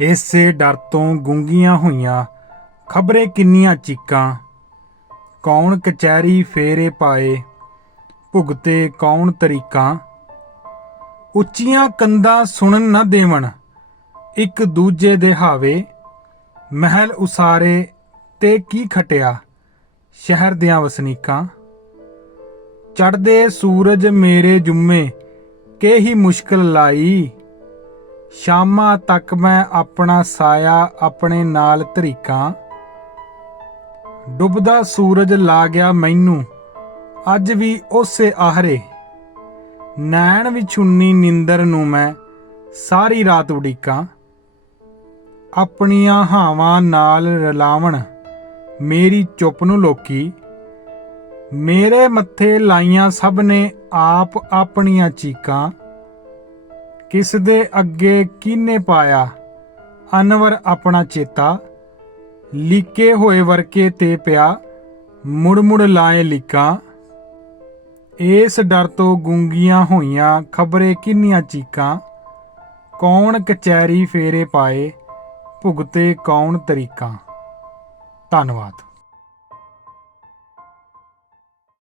ਇਸੇ ਡਰ ਤੋਂ ਗੁੰਗੀਆਂ ਹੋਈਆਂ। ਖਬਰੇ ਕਿੰਨੀਆਂ ਚੀਕਾਂ। ਕੌਣ ਕਚਹਿਰੀ ਫੇਰੇ ਪਾਏ। ਭੁਗਤੇ ਕੌਣ ਤਰੀਕਾਂ। ਉੱਚੀਆਂ ਕੰਧਾਂ ਸੁਣਨ ਨਾ ਦੇਵਣ। ਇੱਕ ਦੂਜੇ ਦੇ ਹਾਵੇ। ਮਹਿਲ ਉਸਾਰੇ ਤੇ ਕੀ ਖਟਿਆ। ਸ਼ਹਿਰ ਦਿਆਂ ਵਸਨੀਕਾਂ। ਚੜਦੇ ਸੂਰਜ ਮੇਰੇ ਜੁੰਮੇ। ਕੇ ਹੀ ਮੁਸ਼ਕਲ ਲਾਈ। ਸ਼ਾਮਾਂ ਤੱਕ ਮੈਂ ਆਪਣਾ ਸਾਇਆ ਆਪਣੇ ਨਾਲ ਧਰੀਕਾਂ। ਡੁੱਬਦਾ ਸੂਰਜ ਲਾ ਗਿਆ ਮੈਨੂੰ, ਅੱਜ ਵੀ ਉਸੇ ਆਹਰੇ। ਨੈਣ ਵਿਛੁੰਨੀ ਨਿੰਦਰ ਨੂੰ ਮੈਂ ਸਾਰੀ ਰਾਤ ਉਡੀਕਾਂ। ਆਪਣੀਆਂ ਹਾਵਾਂ ਨਾਲ ਰਲਾਵਣ, ਮੇਰੀ ਚੁੱਪ ਨੂੰ ਲੋਕੀ। ਮੇਰੇ ਮੱਥੇ ਲਾਈਆਂ ਸਭ ਨੇ ਆਪ ਆਪਣੀਆਂ ਚੀਕਾਂ। ਕਿਸ ਦੇ ਅੱਗੇ ਕਿਨੇ ਪਾਇਆ? ਅਨਵਰ ਆਪਣਾ ਚੇਤਾ, ਲੀਕੇ ਹੋਏ ਵਰਕੇ ਤੇ ਪਿਆ ਮੁੜ ਮੁੜ ਲਾਏ ਲੀਕਾਂ। ਇਸ ਡਰ ਤੋਂ ਗੁੰਗੀਆਂ ਹੋਈਆਂ ਖਬਰੇ ਕਿੰਨੀਆਂ ਚੀਕਾਂ? ਕੌਣ ਕਚਹਿਰੀ ਫੇਰੇ ਪਾਏ, ਭੁਗਤੇ ਕੌਣ ਤਰੀਕਾਂ? ਧੰਨਵਾਦ।